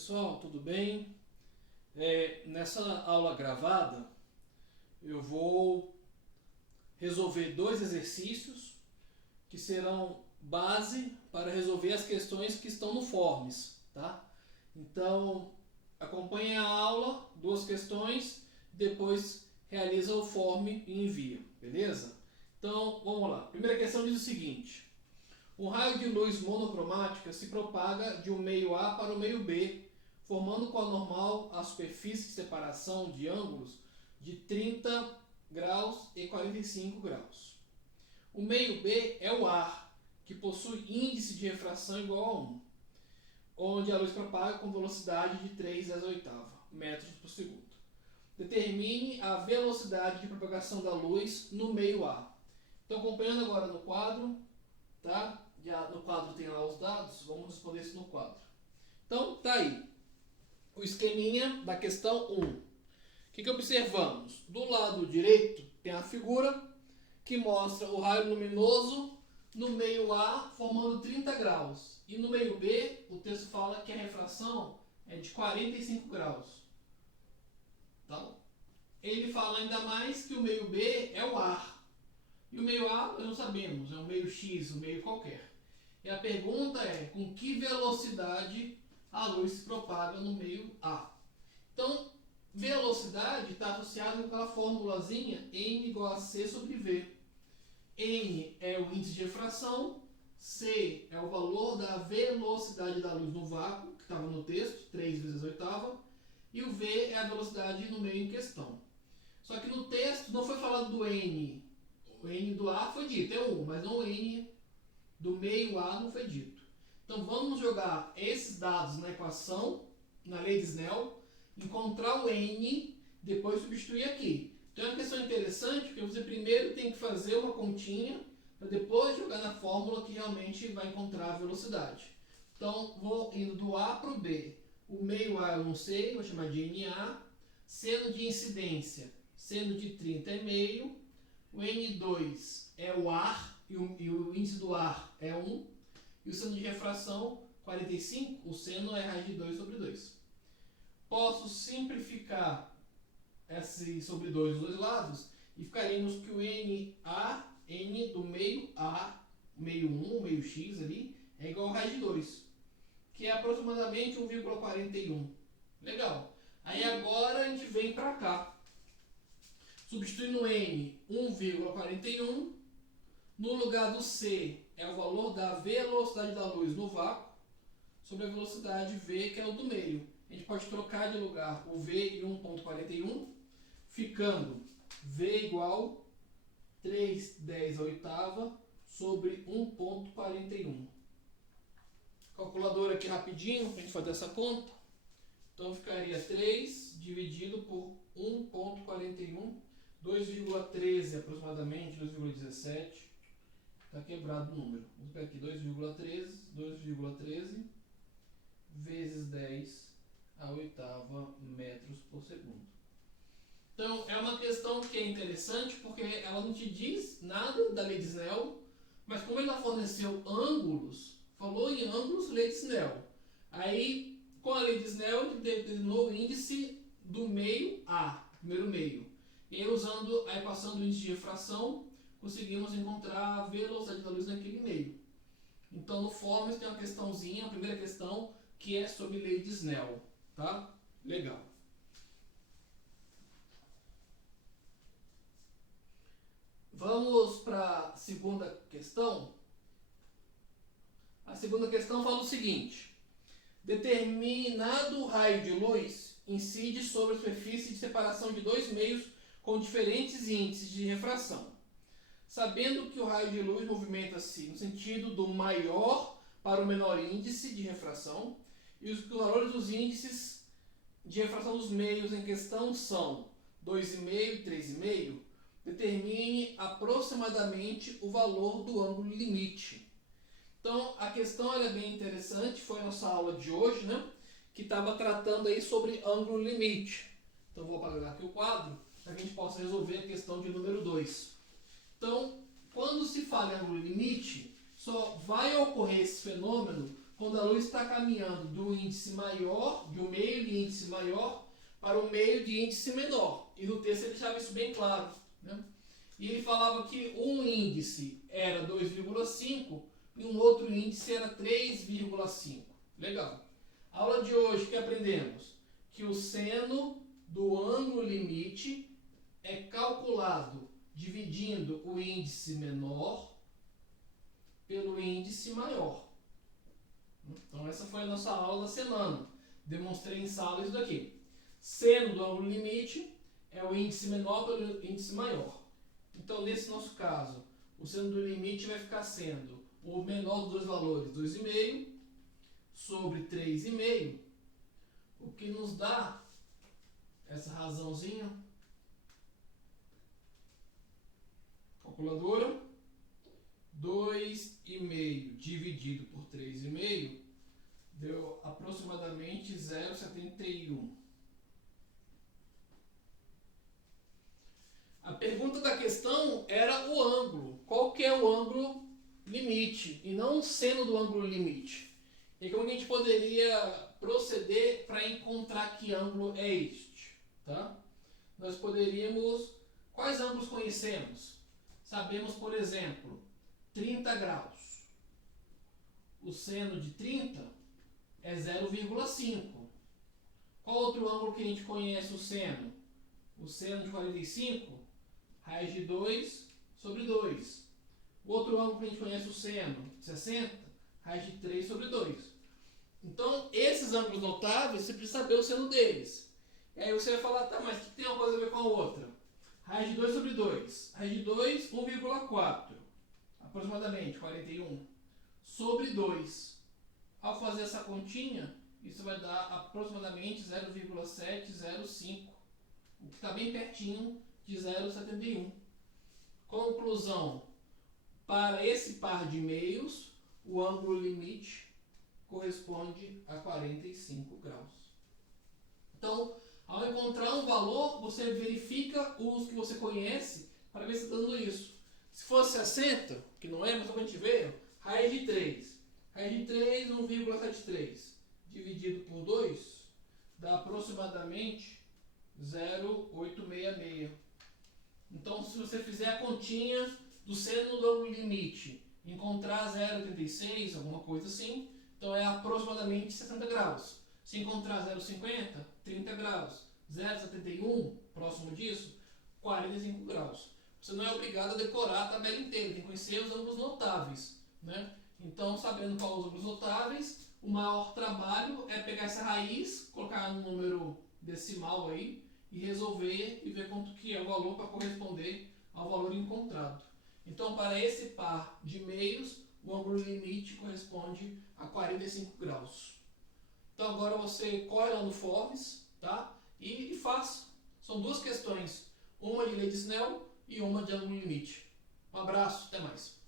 Pessoal, tudo bem? Nessa aula gravada eu vou resolver dois exercícios que serão base para resolver as questões que estão no Forms, tá? Então acompanhe a aula, duas questões, depois realiza o form e envia, beleza? Então vamos lá. Primeira questão diz o seguinte: um raio de luz monocromática se propaga de um meio A para o meio B, formando com a normal a superfície de separação de ângulos de 30 graus e 45 graus. O meio B é o ar, que possui índice de refração igual a 1, onde a luz propaga com velocidade de 3/8 metros por segundo. Determine a velocidade de propagação da luz no meio A. Então, acompanhando agora no quadro, tá? Já no quadro tem lá os dados, vamos responder isso no quadro. Então, tá aí o esqueminha da questão 1. O que observamos? Do lado direito tem a figura que mostra o raio luminoso no meio A formando 30 graus. E no meio B, o texto fala que a refração é de 45 graus. Então, ele fala ainda mais que o meio B é o ar. E o meio A, nós não sabemos, é um meio X, um meio qualquer. E a pergunta é, com que velocidade a luz se propaga no meio A? Então, velocidade está associada com aquela formulazinha N igual a C sobre V. N é o índice de refração, C é o valor da velocidade da luz no vácuo, que estava no texto, 3/8, e o V é a velocidade no meio em questão. Só que no texto não foi falado do N. O N do A foi dito, é 1, mas não o N do meio A não foi dito. Então vamos jogar esses dados na equação, na lei de Snell, encontrar o N, depois substituir aqui. Então é uma questão interessante, porque você primeiro tem que fazer uma continha, para depois jogar na fórmula que realmente vai encontrar a velocidade. Então vou indo do A para o B. O meio A eu não sei, vou chamar de NA. Seno de incidência, seno de 30 é meio. O N2 é o ar, e o índice do ar é 1. E o seno de refração, 45, o seno é raiz de 2 sobre 2. Posso simplificar esse sobre 2 dos dois lados e ficaríamos que o NA, N do meio A, meio 1, meio X ali, é igual a raiz de 2, que é aproximadamente 1,41. Legal. Aí agora a gente vem para cá. Substituindo N, 1,41. No lugar do C é o valor da velocidade da luz no vácuo sobre a velocidade V, que é o do meio. A gente pode trocar de lugar o V em 1,41, ficando V igual 3/10 sobre 1,41. Calculadora aqui rapidinho, para a gente fazer essa conta. Então ficaria 3 dividido por 1,41, 2,13 aproximadamente, 2,17. Está quebrado o número. Vamos pegar aqui 2,13 vezes 10⁸ metros por segundo. Então, é uma questão que é interessante porque ela não te diz nada da lei de Snell, mas como ela forneceu ângulos, falou em ângulos, lei de Snell. Aí, com a lei de Snell, ele determinou o índice do meio A, primeiro meio. E aí, usando a equação do índice de refração, conseguimos encontrar a velocidade da luz naquele meio. Então, no Forms tem uma questãozinha, a primeira questão, que é sobre lei de Snell. Tá? Legal. Vamos para a segunda questão. A segunda questão fala o seguinte: determinado raio de luz incide sobre a superfície de separação de dois meios com diferentes índices de refração. Sabendo que o raio de luz movimenta-se no sentido do maior para o menor índice de refração, e os valores dos índices de refração dos meios em questão são 2,5 e 3,5, determine aproximadamente o valor do ângulo limite. Então, a questão é bem interessante, foi a nossa aula de hoje, né? Que estava tratando aí sobre ângulo limite. Então, vou apagar aqui o quadro, para que a gente possa resolver a questão de número 2. Então, quando se fala em ângulo limite, só vai ocorrer esse fenômeno quando a luz está caminhando do índice maior, de um meio de índice maior, para um meio de índice menor. E no texto ele deixava isso bem claro, né? E ele falava que um índice era 2,5 e um outro índice era 3,5. Legal. Aula de hoje que aprendemos que o seno do ângulo limite é calculado dividindo o índice menor pelo índice maior. Então essa foi a nossa aula da semana. Demonstrei em sala isso daqui. Seno do ângulo limite é o índice menor pelo índice maior. Então nesse nosso caso, o seno do limite vai ficar sendo o menor dos dois valores, 2,5 sobre 3,5, o que nos dá essa razãozinha. Calculadora. 2,5 dividido por 3,5 deu aproximadamente 0,71. A pergunta da questão era o ângulo. Qual que é o ângulo limite e não o seno do ângulo limite? E como a gente poderia proceder para encontrar que ângulo é este? Tá? Nós poderíamos... Quais ângulos conhecemos? Sabemos, por exemplo, 30 graus. O seno de 30 é 0,5. Qual outro ângulo que a gente conhece o seno? O seno de 45, raiz de 2 sobre 2. O outro ângulo que a gente conhece o seno, 60, raiz de 3 sobre 2. Então, esses ângulos notáveis, você precisa saber o seno deles. E aí você vai falar, tá, mas que tem uma coisa a ver com a outra? Raiz de 2 sobre 2. Raiz de 2, 1,4. Aproximadamente, 41. Sobre 2. Ao fazer essa continha, isso vai dar aproximadamente 0,705. O que está bem pertinho de 0,71. Conclusão. Para esse par de meios, o ângulo limite corresponde a 45 graus. Então, ao encontrar um valor, você verifica os que você conhece para ver se está dando isso. Se fosse 60, que não é, mas só que a gente veio, raiz de 3. Raiz de 3, 1,73. Dividido por 2, dá aproximadamente 0,866. Então, se você fizer a continha do seno do ângulo limite, encontrar 0,86, alguma coisa assim, então é aproximadamente 60 graus. Se encontrar 0,50, 30 graus. 0,71, próximo disso, 45 graus. Você não é obrigado a decorar a tabela inteira, tem que conhecer os ângulos notáveis, né? Então, sabendo quais os ângulos notáveis, o maior trabalho é pegar essa raiz, colocar um número decimal aí e resolver e ver quanto que é o valor para corresponder ao valor encontrado. Então, para esse par de meios, o ângulo limite corresponde a 45 graus. Então, agora você corre lá no Forms, tá? E faça. São duas questões, uma de lei de Snell e uma de ângulo limite. Um abraço, até mais.